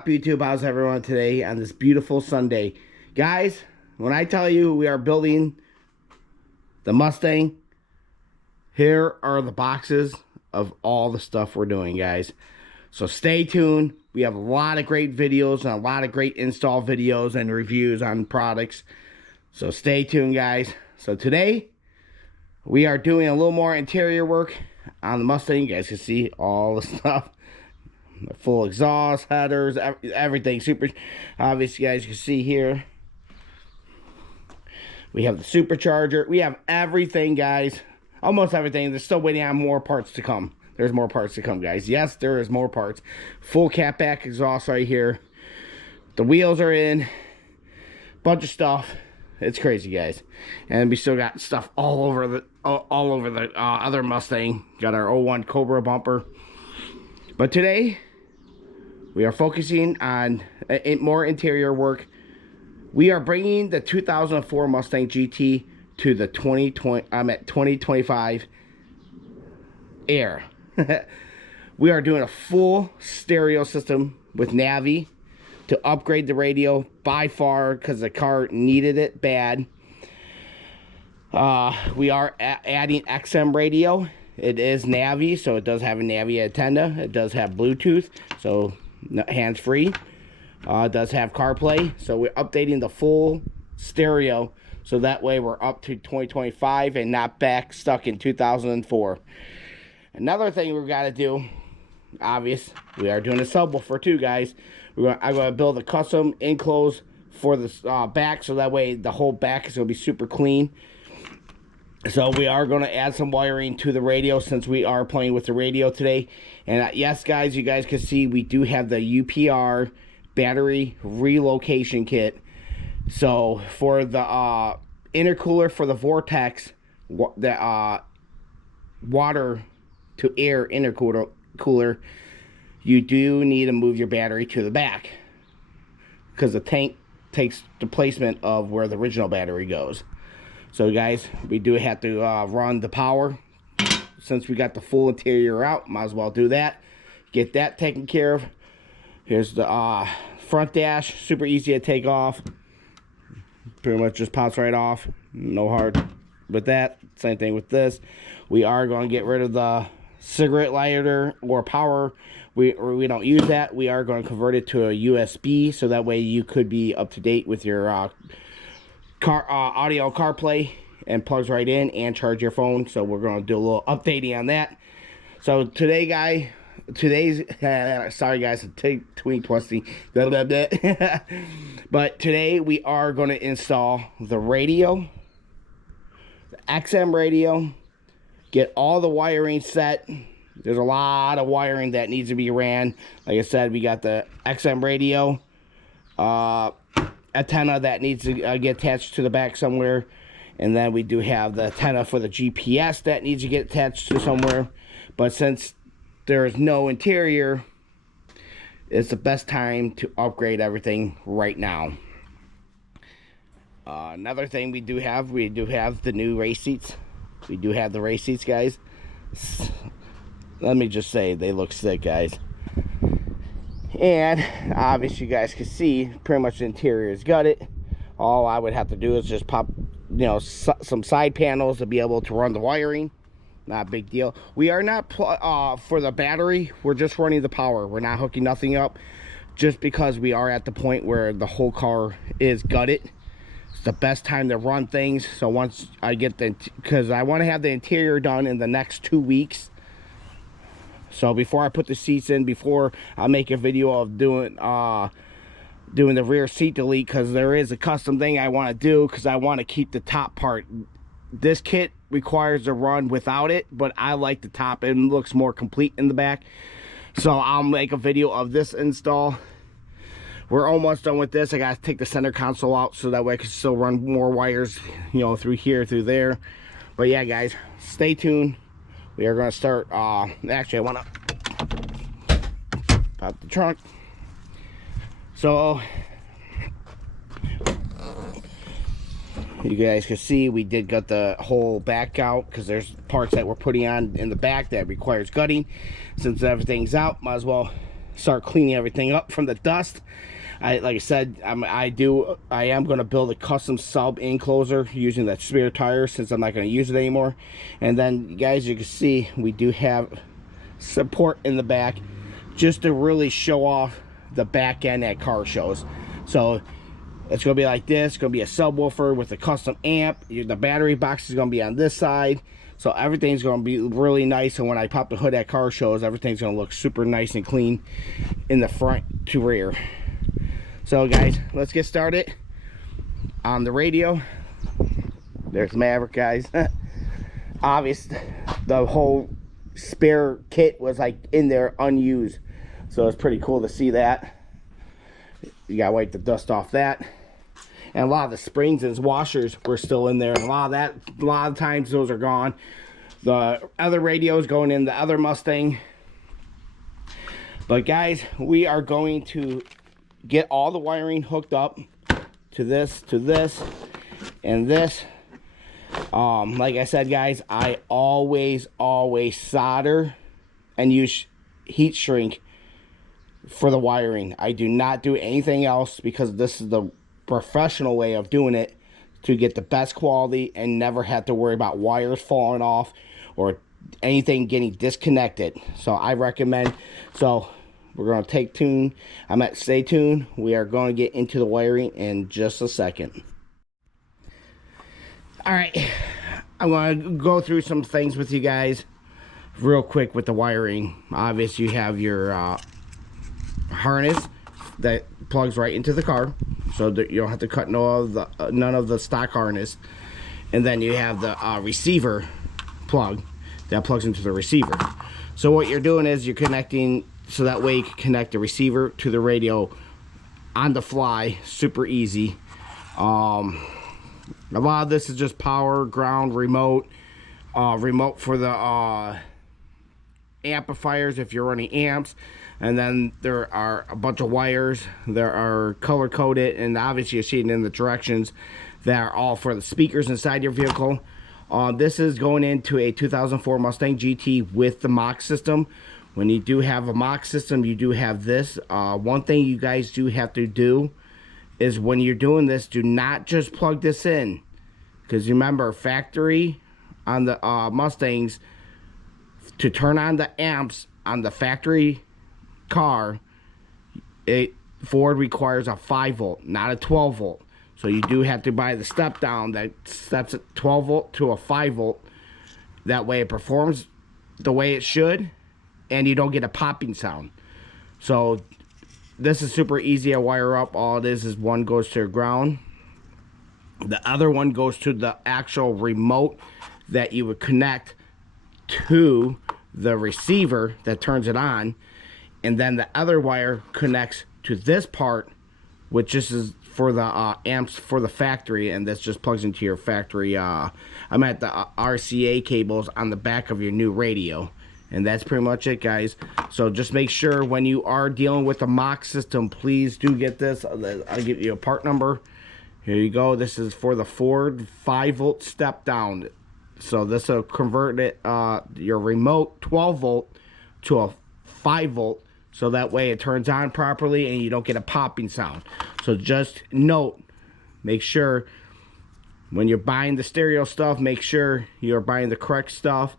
up, YouTube? How's everyone today on this beautiful Sunday? Guys, when I tell you we are building the Mustang, here are the boxes of all the stuff we're doing, guys. So stay tuned. We have a lot of great videos and a lot of great install videos and reviews on products. So stay tuned, guys. So today, we are doing a little more interior work on the Mustang. You guys can see all the stuff. Full exhaust, headers, everything. Super obvious, you guys can see here. We have the supercharger. We have everything, guys. Almost everything. They're still waiting on more parts to come. There's more parts to come, guys. Yes, there is more parts. Full catback exhaust right here. The wheels are in. Bunch of stuff. It's crazy, guys. And we still got stuff all over the other Mustang. Got our 01 Cobra bumper. But today, we are focusing on more interior work. We are bringing the 2004 Mustang GT to the 2025 Air. We are doing a full stereo system with Navi to upgrade the radio by far because the car needed it bad. We are adding XM radio. It is Navi, so it does have a Navi antenna. It does have Bluetooth, so hands-free. It does have CarPlay, so we're updating the full stereo so that way we're up to 2025 and not back stuck in 2004. Another thing we've got to do, obvious, we are doing a subwoofer too, guys. I'm going to build a custom enclose for the back so that way the whole back is going to be super clean. So we are going to add some wiring to the radio since we are playing with the radio today. And yes, guys, you guys can see we do have the UPR battery relocation kit. So for the intercooler for the Vortex, the water to air intercooler, you do need to move your battery to the back because the tank takes the placement of where the original battery goes. So guys, we do have to run the power. Since we got the full interior out, might as well do that. Get that taken care of. Here's the front dash, super easy to take off. Pretty much just pops right off. No hard with that. Same thing with this. We are going to get rid of the cigarette lighter or power. We don't use that. We are going to convert it to a USB so that way you could be up to date with your audio CarPlay and plugs right in and charge your phone. So we're going to do a little updating on that. So today, sorry guys, tweet twisty, but today we are going to install the radio, the XM radio, get all the wiring set. There's a lot of wiring that needs to be ran. Like I said, we got the XM radio antenna that needs to get attached to the back somewhere, and then we do have the antenna for the GPS that needs to get attached to somewhere. But since there is no interior, it's the best time to upgrade everything right now. Another thing we do have the new race seats. We do have the race seats, guys. Let me just say, they look sick, guys. And obviously you guys can see pretty much the interior is gutted. All I would have to do is just pop, some side panels to be able to run the wiring. Not a big deal. We are not for the battery, we're just running the power. We're not hooking nothing up just because we are at the point where the whole car is gutted. It's the best time to run things. So once I get because I want to have the interior done in the next 2 weeks. So before I put the seats in, before I make a video of doing the rear seat delete, because there is a custom thing I want to do because I want to keep the top part. This kit requires a run without it, but I like the top. It looks more complete in the back. So I'll make a video of this install. We're almost done with this. I got to take the center console out so that way I can still run more wires, through here, through there. But yeah, guys, stay tuned. We are going to start, actually, I want to pop the trunk. So, you guys can see we did gut the whole back out because there's parts that we're putting on in the back that requires gutting. Since everything's out, might as well start cleaning everything up from the dust. Like I said, I am going to build a custom sub enclosure using that spare tire, since I'm not going to use it anymore. And then, guys, you can see we do have support in the back, just to really show off the back end at car shows. So it's going to be like this. It's going to be a subwoofer with a custom amp. The battery box is going to be on this side. So everything's going to be really nice. And when I pop the hood at car shows, everything's going to look super nice and clean in the front to rear. So guys, let's get started on the radio. There's Maverick, guys. Obvious, the whole spare kit was like in there unused. So it's pretty cool to see that. You gotta wipe the dust off that. And a lot of the springs and washers were still in there. And a lot of times those are gone. The other radios going in the other Mustang. But guys, we are going to get all the wiring hooked up to this, and this. Like I said, guys, I always solder and use heat shrink for the wiring. I do not do anything else, because this is the professional way of doing it to get the best quality and never have to worry about wires falling off or anything getting disconnected. So I recommend. So we're going to stay tuned. We are going to get into the wiring in just a second. All right, I'm going to go through some things with you guys real quick with the wiring. Obviously, you have your harness that plugs right into the car, so that you don't have to cut none of the stock harness. And then you have the receiver plug that plugs into the receiver. So what you're doing is you're connecting, so that way you can connect the receiver to the radio on the fly, super easy. A lot of this is just power, ground, remote for the amplifiers if you're running amps. And then there are a bunch of wires that are color coded, and obviously you're seeing in the directions that are all for the speakers inside your vehicle. This is going into a 2004 Mustang GT with the Mach system. When you do have a Mach system, you do have this. One thing you guys do have to do is, when you're doing this, do not just plug this in, because remember, factory on the Mustangs, to turn on the amps on the factory car, Ford requires a 5 volt, not a 12 volt. So you do have to buy the step down that steps at 12 volt to a 5 volt. That way it performs the way it should, and you don't get a popping sound. So this is super easy to wire up. All it is one goes to ground, the other one goes to the actual remote that you would connect to the receiver that turns it on, and then the other wire connects to this part, which is for the amps for the factory, and this just plugs into your factory I'm at the RCA cables on the back of your new radio. And that's pretty much it, guys. So just make sure when you are dealing with the Mach system, please do get this. I'll give you a part number. Here you go. This is for the Ford 5 volt step down. So this will convert it, your remote 12 volt to a 5 volt. So that way it turns on properly and you don't get a popping sound. So just note, make sure when you're buying the stereo stuff, make sure you're buying the correct stuff.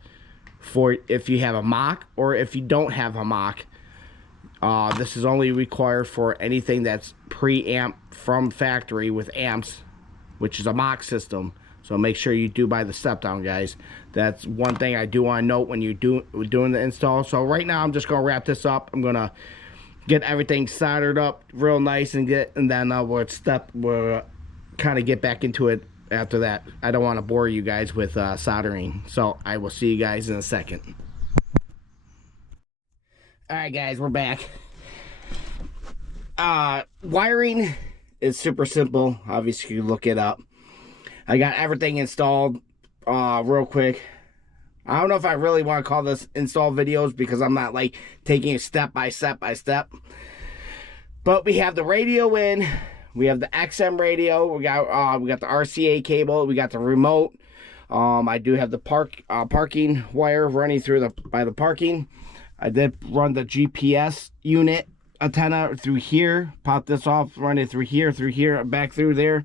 For if you have a Mach or if you don't have a Mach, this is only required for anything that's preamp from factory with amps, which is a Mach system. So make sure you do buy the step down, guys. That's one thing I do want to note when you're doing the install. So right now I'm just gonna wrap this up. I'm gonna get everything soldered up real nice and then we'll kind of get back into it after that. I don't want to bore you guys with soldering, so I will see you guys in a second. Alright guys, we're back. Wiring is super simple. Obviously you look it up. I got everything installed real quick. I don't know if I really want to call this install videos, because I'm not like taking it step by step by step. But we have the radio in. We have the XM radio. We got the RCA cable. We got the remote. I do have the parking wire running through by the parking. I did run the GPS unit antenna through here, pop this off, run it through here, back through there.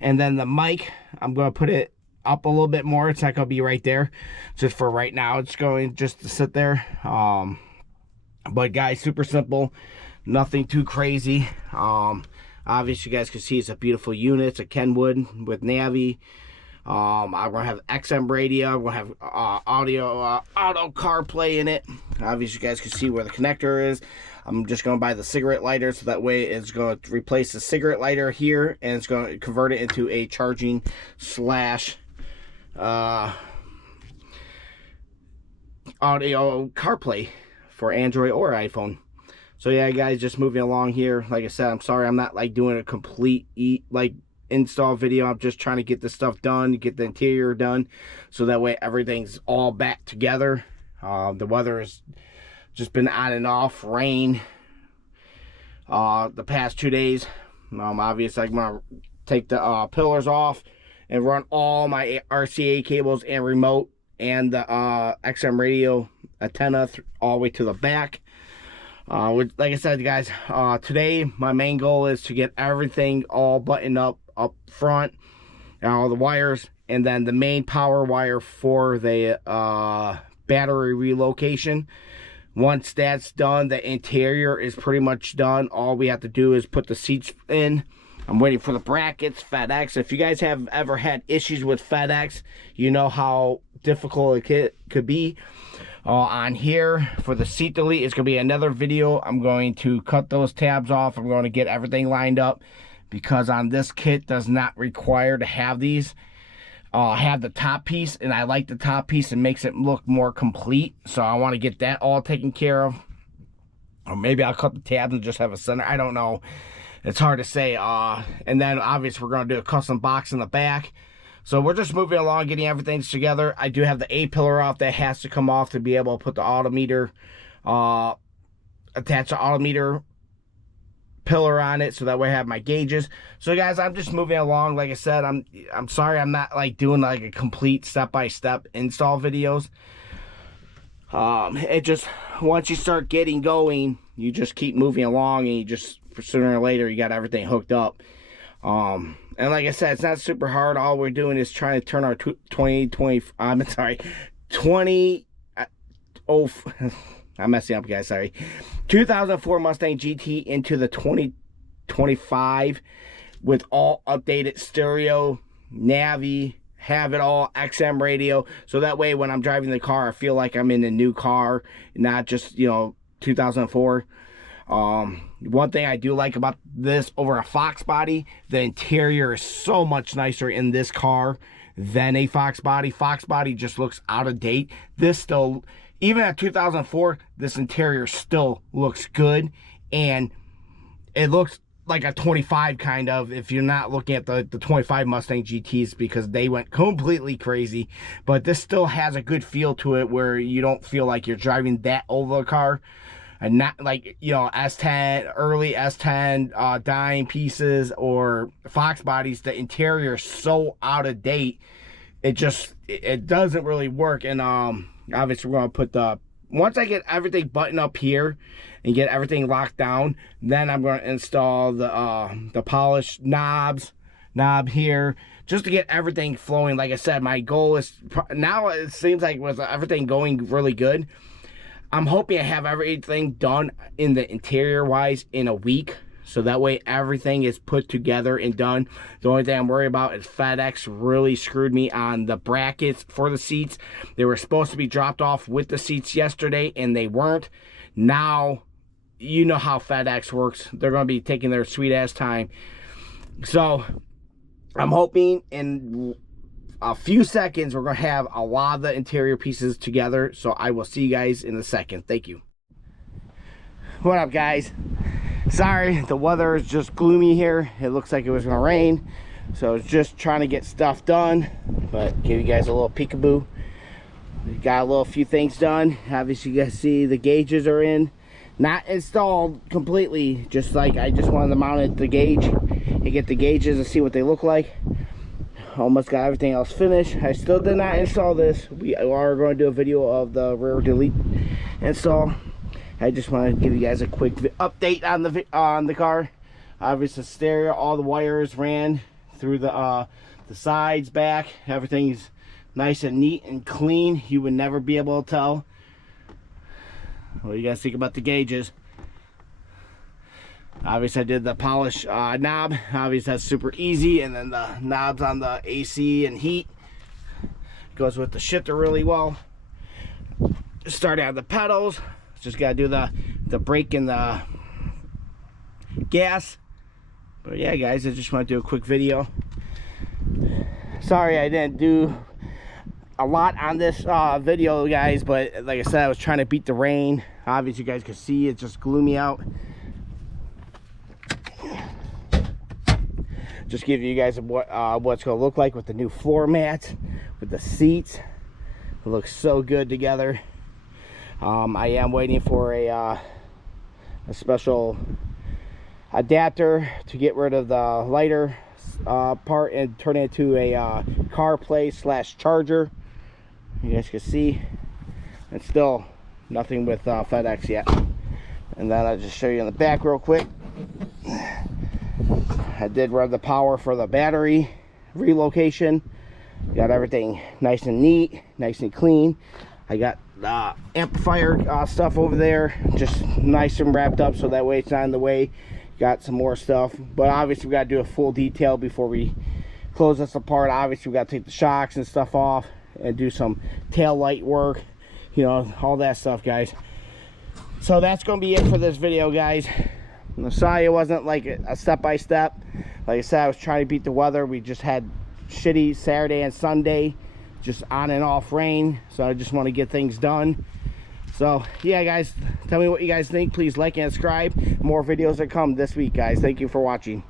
And then the mic, I'm going to put it up a little bit more. It's not going to be right there. Just for right now, it's going just to sit there. But guys, super simple. Nothing too crazy. Obviously, you guys can see it's a beautiful unit. It's a Kenwood with Navi. I'm gonna have XM radio. I'm gonna have auto CarPlay in it. Obviously, you guys can see where the connector is. I'm just gonna buy the cigarette lighter, so that way it's gonna replace the cigarette lighter here, and it's gonna convert it into a charging slash audio CarPlay for Android or iPhone. So yeah, guys, just moving along here. Like I said, I'm sorry I'm not like doing a complete install video. I'm just trying to get this stuff done, get the interior done, so that way everything's all back together. The weather has just been on and off, rain the past 2 days. Obviously, I'm gonna take the pillars off and run all my RCA cables and remote and the XM radio antenna all the way to the back. Like I said, guys, today my main goal is to get everything all buttoned up front, all the wires, and then the main power wire for the battery relocation. Once that's done, the interior is pretty much done. All we have to do is put the seats in. I'm waiting for the brackets. FedEx, if you guys have ever had issues with FedEx, you know how difficult it could be. On here for the seat delete, it's going to be another video. I'm going to cut those tabs off. I'm going to get everything lined up, because on this kit does not require to have these. Have the top piece, and I like the top piece. It makes it look more complete, so I want to get that all taken care of. Or maybe I'll cut the tabs and just have a center. I don't know. It's hard to say. And then obviously we're going to do a custom box in the back. So we're just moving along, getting everything together. I do have the A pillar off that has to come off to be able to put the autometer, attach the autometer pillar on it, so that way I have my gauges. So guys, I'm just moving along. Like I said, I'm sorry I'm not like doing like a complete step-by-step install videos. It just, once you start getting going, you just keep moving along, and you just, sooner or later, you got everything hooked up. And like I said, it's not super hard. All we're doing is trying to turn our 2020, I'm messing up, guys, sorry. 2004 Mustang GT into the 2025 with all updated stereo, Navi, have it all, XM radio. So that way when I'm driving the car, I feel like I'm in a new car, not just, 2004. One thing I do like about this over a Fox body, the interior is so much nicer in this car than a Fox body. Fox body just looks out of date. This still, even at 2004, this interior still looks good, and it looks like a 25 kind of, if you're not looking at the 25 Mustang GTs, because they went completely crazy. But this still has a good feel to it, where you don't feel like you're driving that old of a car. And not like, S10, early S10 dime pieces or Fox bodies. The interior is so out of date, it doesn't really work. And obviously we're going to put once I get everything buttoned up here and get everything locked down, then I'm going to install the polished knob here, just to get everything flowing. Like I said, my goal is, now it seems like with everything going really good, I'm hoping I have everything done in the interior wise in a week, so that way everything is put together and done. The only thing I'm worried about is FedEx really screwed me on the brackets for the seats. They were supposed to be dropped off with the seats yesterday, and they weren't. Now, you know how FedEx works. They're going to be taking their sweet ass time. So I'm hoping in a few seconds we're going to have a lot of the interior pieces together. So I will see you guys in a second. Thank you. What up, guys? Sorry, the weather is just gloomy here. It looks like it was going to rain, so I was just trying to get stuff done, but give you guys a little peekaboo. We got a little few things done. Obviously you guys see the gauges are in, not installed completely, just like I just wanted to mount it, the gauge, and get the gauges and see what they look like. Almost got everything else finished. I still did not install this. We are going to do a video of the rear delete install. I just want to give you guys a quick update on the car. Obviously, stereo, all the wires ran through the sides, back. Everything's nice and neat and clean. You would never be able to tell. What do you guys think about the gauges? Obviously, I did the polish knob. Obviously, that's super easy. And then the knobs on the AC and heat goes with the shifter really well. Start out the pedals. Just gotta do the brake and the gas. But yeah, guys, I just want to do a quick video. Sorry I didn't do a lot on this video, guys, but like I said, I was trying to beat the rain. Obviously, you guys can see it's just gloomy out. Just give you guys what's gonna look like with the new floor mats, with the seats. It looks so good together. I am waiting for a special adapter to get rid of the lighter part and turn it into a CarPlay / charger. You guys can see it's still nothing with FedEx yet. And then I'll just show you in the back real quick. I did run the power for the battery relocation. Got everything nice and neat, nice and clean. I got amplifier stuff over there, just nice and wrapped up so that way it's not in the way. Got some more stuff, but obviously we got to do a full detail before we close this apart. Obviously we got to take the shocks and stuff off and do some tail light work, you know, all that stuff, guys. So that's going to be it for this video, guys. I'm sorry it wasn't like a step-by-step. Like I said, I was trying to beat the weather. We just had shitty Saturday and Sunday, just on and off rain, so I just want to get things done. So yeah, guys, tell me what you guys think. Please like and subscribe. More videos that come this week, guys. Thank you for watching.